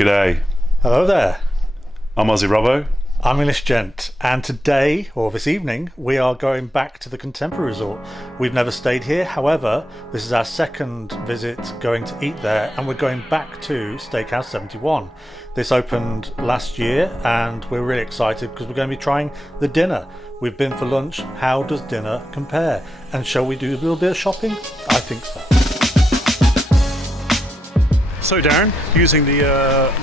G'day, Hello there, I'm Aussie Robbo. I'm English Gent, and today, or this evening, we are going back to the Contemporary Resort. We've never stayed here, however, this is our second visit going to eat there, and we're going back to Steakhouse 71. This opened last year, and we're really excited because we're going to be trying the dinner. We've been for lunch, how does dinner compare? And shall we do a little bit of shopping? I think so. So Darren, using the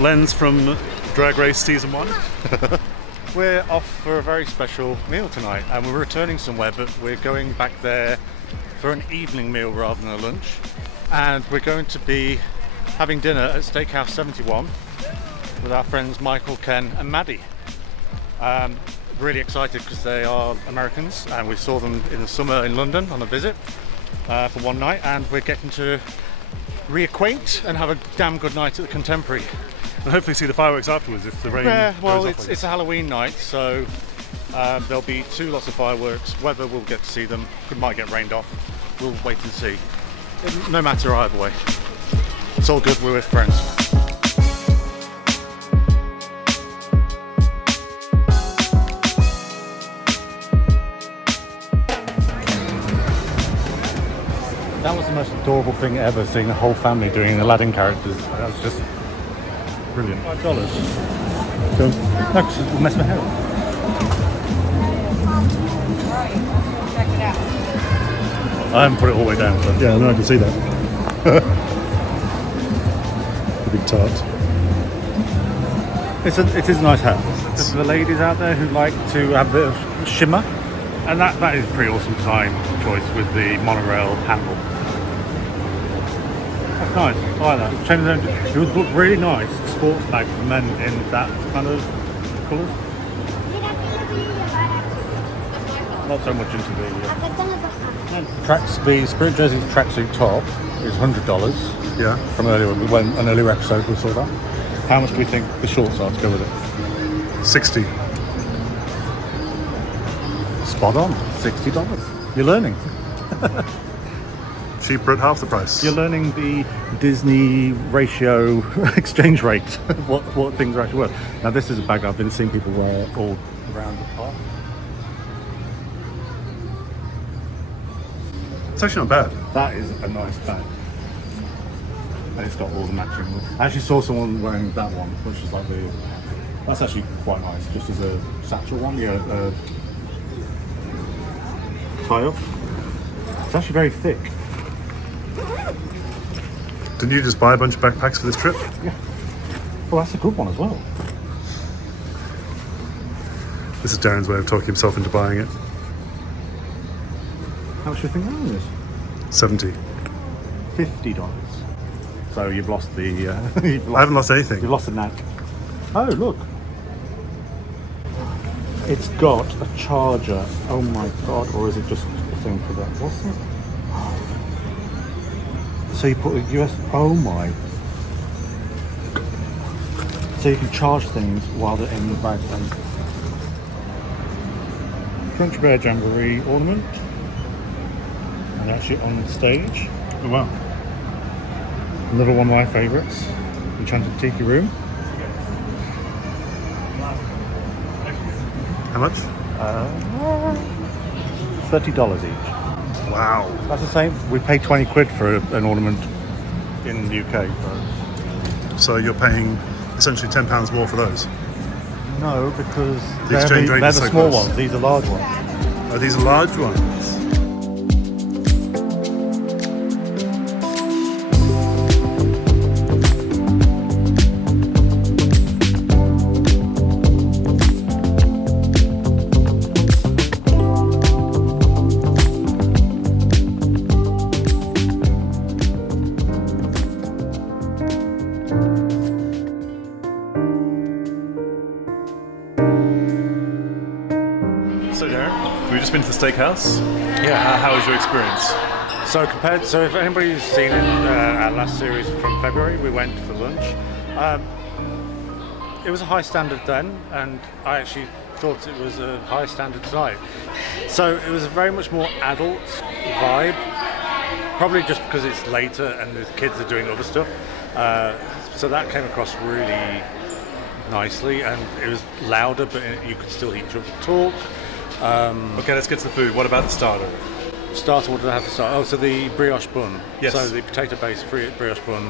lens from Drag Race Season 1. We're off for a very special meal tonight, and we're returning somewhere, but we're going back there for an evening meal rather than a lunch. And we're going to be having dinner at Steakhouse 71 with our friends Michael, Ken and Maddie. Really excited because they are Americans, and we saw them in the summer in London on a visit for one night, and we're getting to reacquaint and have a damn good night at the Contemporary. And hopefully see the fireworks afterwards if the rain Well, goes off. it's a Halloween night, so there'll be lots of fireworks. Whether we'll get to see them, it might get rained off. We'll wait and see. No matter either way. It's all good, we're with friends. That was the most adorable thing ever, seeing the whole family doing Aladdin characters. That was just brilliant. $5. So, no, because it'll mess my hair up. Check it out. I haven't put it all the way down, so. Yeah, no, I can see that. The big tart. It is a nice hat. There's the ladies out there who like to have a bit of shimmer, and that is a pretty awesome design choice with the monorail handle. That's nice. I like that. It would look really nice, sports bag for men in that kind of colour. Not so much into the tracks. The Spirit Jersey tracksuit top is $100. Yeah. From earlier, an earlier episode we saw that. How much do we think the shorts are to go with it? 60. Spot on. $60. You're learning. Cheaper at half the price. You're learning the Disney ratio exchange rate of what things are actually worth. Now this is a bag I've been seeing people wear all around the park. It's actually not bad. That is a nice bag. And it's got all the matching. I actually saw someone wearing that one, which is like that's actually quite nice, just as a satchel one. Yeah, tie up. It's actually very thick. Didn't you just buy a bunch of backpacks for this trip? Yeah. Well, that's a good one as well. This is Darren's way of talking himself into buying it. How much do you think that is? 70. $50. So you've lost the. I haven't lost anything. You've lost the knack. Oh, look. It's got a charger. Oh my god! Or is it just a thing for that? What's that? So you put a US. Oh my. So you can charge things while they're in the bag. Crunch Bear Jamboree ornament. And actually on stage. Oh wow. Another one of my favourites. Enchanted Tiki Room. How much? $30 each. Wow. That's the same. We pay 20 quid for an ornament in the UK. So you're paying essentially £10 more for those? No, because The exchange rate they're is the so small close. ones. These are large ones. Oh, these are large ones. So Darren, we've just been to the steakhouse. Yeah. How was your experience? So if anybody's seen it, our last series from February, we went for lunch. It was a high standard then, and I actually thought it was a high standard tonight. So it was a very much more adult vibe, probably just because it's later and the kids are doing other stuff. So that came across really nicely, and it was louder, but you could still hear each other talk. Okay, let's get to the food. What about the starter? Starter, what did I have to start? Oh, so the brioche bun. Yes. So the potato-based brioche bun,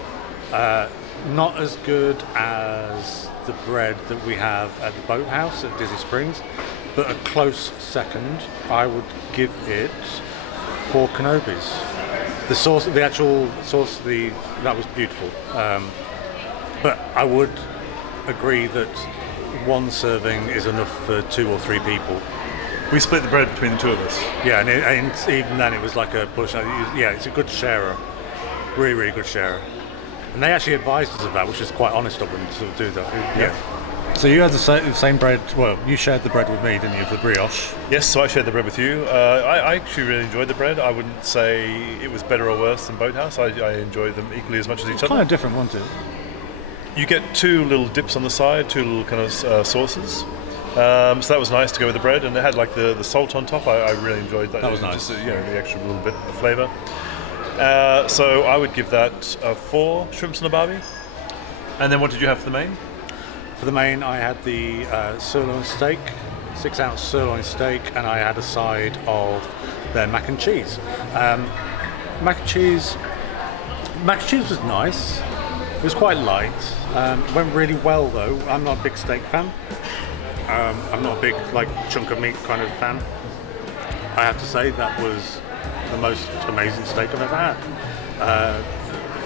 not as good as the bread that we have at the Boathouse at Disney Springs, but a close second. I would give it 4 Kenobis. The sauce, the actual sauce, that was beautiful. But I would agree that one serving is enough for 2 or 3 people. We split the bread between the two of us. Yeah, and even then it was like a push. Yeah, it's a good sharer. Really, really good sharer. And they actually advised us of that, which is quite honest of them to sort of do that. Yeah. So you had the same bread, well, you shared the bread with me, didn't you, for the brioche? Yes, so I shared the bread with you. I actually really enjoyed the bread. I wouldn't say it was better or worse than Boathouse. I enjoyed them equally as much as each other. Kind of different, wasn't it? You get 2 little dips on the side, 2 little kind of sauces. So that was nice to go with the bread, and it had like the salt on top. I really enjoyed that. That was nice. Just the extra little bit of flavour. So I would give that 4 shrimps and a barbie. And then what did you have for the main? For the main, I had the sirloin steak, 6-ounce sirloin steak, and I had a side of their mac and cheese. Mac and cheese was nice. It was quite light. Went really well though. I'm not a big steak fan. I'm not a big chunk of meat kind of fan. I have to say that was the most amazing steak I've ever had.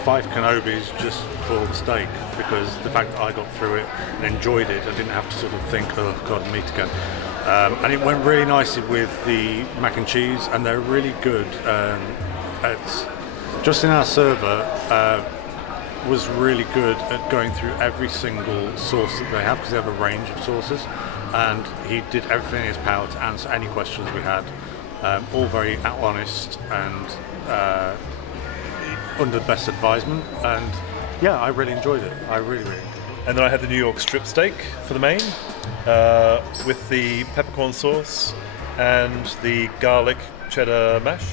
5 Kenobis just for the steak, because the fact that I got through it and enjoyed it, I didn't have to sort of think, oh god, meat again. And it went really nicely with the mac and cheese, and they're really good. Justin, our server, was really good at going through every single sauce that they have, because they have a range of sauces, and he did everything in his power to answer any questions we had, all very honest and under the best advisement, and yeah, I really enjoyed it. I really enjoyed it. And then I had the New York strip steak for the main, with the peppercorn sauce and the garlic cheddar mash.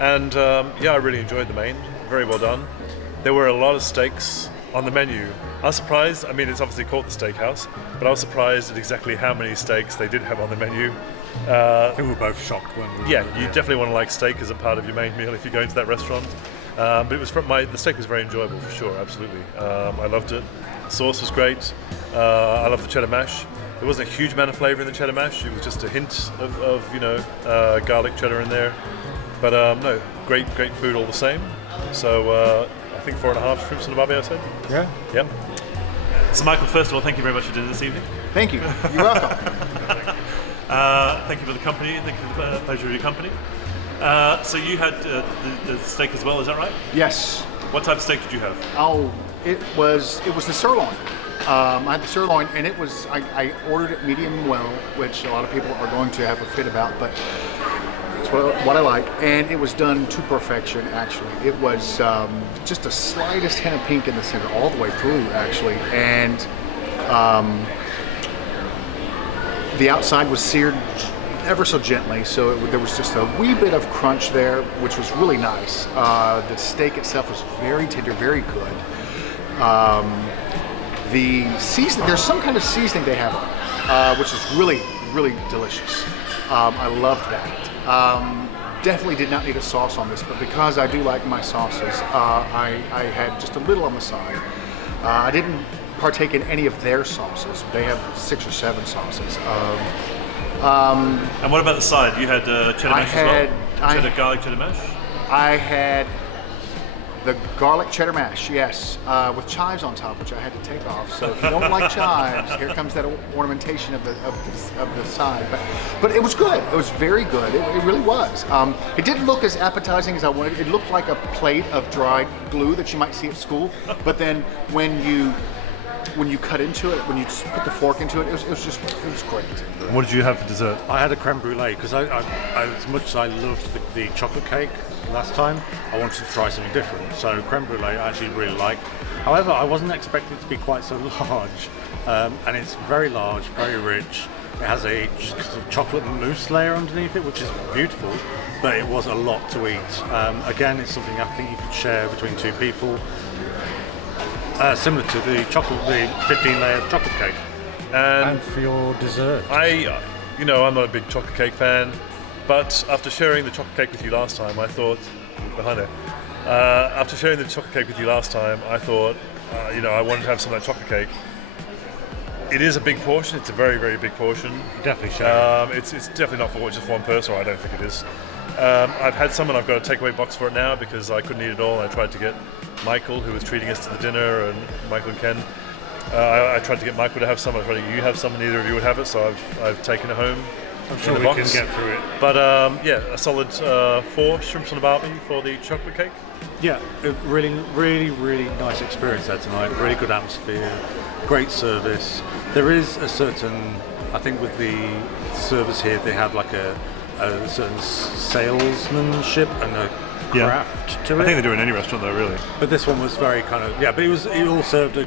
And I really enjoyed the main. Very well done. There were a lot of steaks on the menu. I was surprised. I mean, it's obviously called the Steakhouse, but I was surprised at exactly how many steaks they did have on the menu. I think we were both shocked when we you definitely want to like steak as a part of your main meal if you go into that restaurant. But it was the steak was very enjoyable for sure, absolutely. I loved it. The sauce was great. I loved the cheddar mash. There wasn't a huge amount of flavour in the cheddar mash. It was just a hint of garlic cheddar in there. But no, great food all the same. So I think 4.5 shrimps and a barbie, I said. Yeah. Yep. So Michael, first of all, thank you very much for dinner this evening. Thank you. You're welcome. Thank you for the company. Thank you for the pleasure of your company. So you had the steak as well, is that right? Yes. What type of steak did you have? Oh, it was the sirloin. I had the sirloin, and it was I ordered it medium well, which a lot of people are going to have a fit about, but it's what I like. And it was done to perfection. Actually, it was just the slightest hint of pink in the center all the way through, actually, and the outside was seared ever so gently, so there was just a wee bit of crunch there, which was really nice. The steak itself was very tender, very good. The seasoning, there's some kind of seasoning they have on it, which is really, really delicious. I loved that. Definitely did not need a sauce on this, but because I do like my sauces, I had just a little on the side. I didn't partake in any of their sauces. They have 6 or 7 sauces. And what about the side? You had cheddar mash as well? Garlic cheddar mash? I had the garlic cheddar mash, yes, with chives on top, which I had to take off. So if you don't like chives, here comes that ornamentation of the side. But it was good. It was very good. It really was. It didn't look as appetizing as I wanted. It looked like a plate of dried glue that you might see at school. But then when you cut into it, when you put the fork into it, it was great. What did you have for dessert? I had a creme brulee, because I as much as I loved the chocolate cake last time, I wanted to try something different. So creme brulee I actually really like. However, I wasn't expecting it to be quite so large, and it's very large, very rich. It has a chocolate mousse layer underneath it, which is beautiful, but it was a lot to eat. Again, it's something I think you could share between 2 people. Similar to the 15-layer chocolate cake. And for your dessert? I'm not a big chocolate cake fan, but after sharing the chocolate cake with you last time, I thought, I wanted to have some of that chocolate cake. It is a big portion. It's a very, very big portion. You definitely should. It's definitely not for just one person, or I don't think it is. I've had some, and I've got a takeaway box for it now because I couldn't eat it all. I tried to get Michael, who was treating us to the dinner, and Michael and Ken. I tried to get Michael to have some. I tried to get you to have some, and neither of you would have it. So I've taken it home. I'm sure we can get through it. But a solid 4 shrimps on a barbie for the chocolate cake. Yeah, a really, really, really nice experience there tonight. Really good atmosphere, great service. There is a certain, I think with the service here, they have like a certain salesmanship and a craft to it. I think they do in any restaurant though, really. But this one was very kind of, but it all served a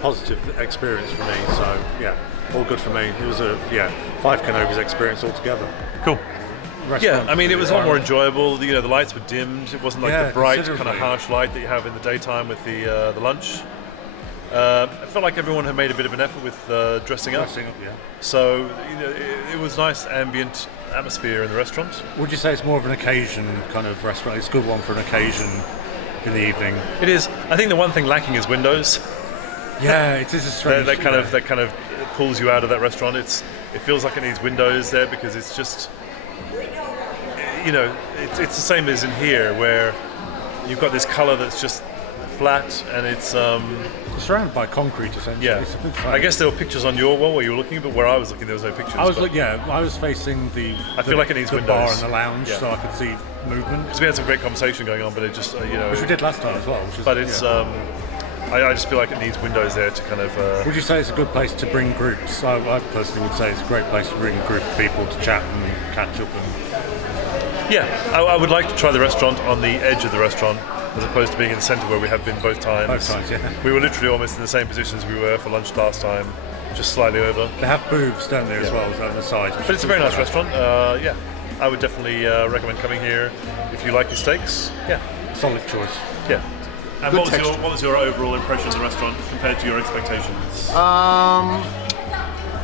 positive experience for me. So yeah, all good for me. It was a 5 Canobas experience altogether. Cool. Restaurant, yeah, I mean, it was a lot more enjoyable. The lights were dimmed. It wasn't like the bright kind of harsh light that you have in the daytime with the lunch. I felt like everyone had made a bit of an effort with dressing up. So it was nice ambient atmosphere in the restaurant. Would you say it's more of an occasion kind of restaurant? It's a good one for an occasion in the evening. It is. I think the one thing lacking is windows. Yeah, it is a strange. that kind of pulls you out of that restaurant. It feels like it needs windows there because it's just, it's the same as in here where you've got this colour that's just flat and it's surrounded by concrete essentially. Yeah, I guess there were pictures on your wall where you were looking, but where I was looking there was no pictures. I was facing the. I feel like it needs the windows. bar and the lounge, so I could see movement. Because we had some great conversation going on, but it just which we did last time as well. But it's I just feel like it needs windows there to kind of. Would you say it's a good place to bring groups? I personally would say it's a great place to bring a group of people to chat and catch up. Yeah, I would like to try the restaurant on the edge of the restaurant as opposed to being in the centre where we have been both times. Both times, yeah. We were literally almost in the same position as we were for lunch last time, just slightly over. They have booths, don't they, as well, on the side. But it's a very nice restaurant. I would definitely recommend coming here if you like your steaks. Yeah. Solid choice. Yeah. And what was your overall impression of the restaurant compared to your expectations?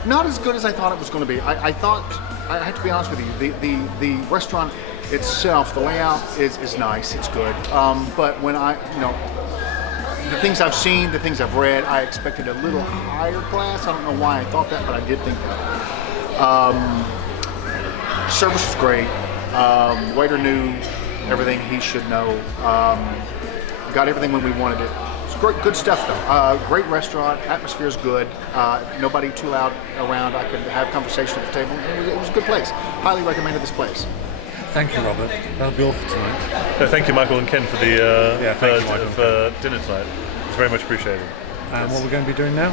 Not as good as I thought it was going to be. I thought, I have to be honest with you, the restaurant itself, the layout is nice, it's good. But when the things I've seen, the things I've read, I expected a little higher class. I don't know why I thought that, but I did think that. Service was great. Waiter knew everything he should know. Got everything when we wanted it. It's great, good stuff though. Great restaurant, atmosphere is good. Nobody too loud around. I could have conversation at the table. It was a good place. Highly recommended this place. Thank you, Robert. That'll be all for tonight. Thank you, Michael and Ken, for the for dinner tonight. It's very much appreciated. And what we're going to be doing now?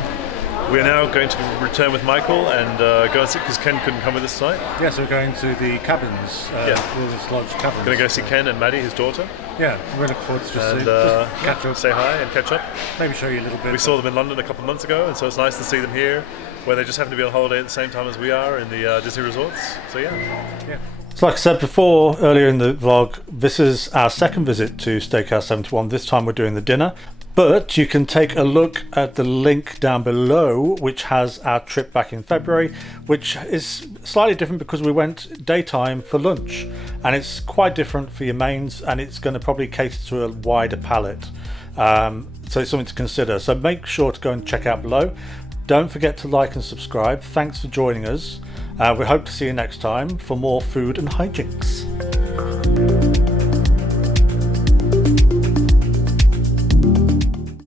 We're now going to return with Michael and go and see, because Ken couldn't come with us tonight. Yeah, so we're going to the cabins, Wilderness Lodge cabins. Going to go see Ken and Maddie, his daughter. Yeah, we look forward to just catch up. Say hi and catch up. Maybe show you a little bit. We saw them in London a couple of months ago, and so it's nice to see them here, where they just happen to be on holiday at the same time as we are in the Disney resorts. So yeah. So like I said before, earlier in the vlog, this is our second visit to Steakhouse 71. This time we're doing the dinner. But you can take a look at the link down below, which has our trip back in February, which is slightly different because we went daytime for lunch. And it's quite different for your mains, and it's going to probably cater to a wider palette. So it's something to consider. So make sure to go and check out below. Don't forget to like and subscribe. Thanks for joining us. We hope to see you next time for more food and hijinks.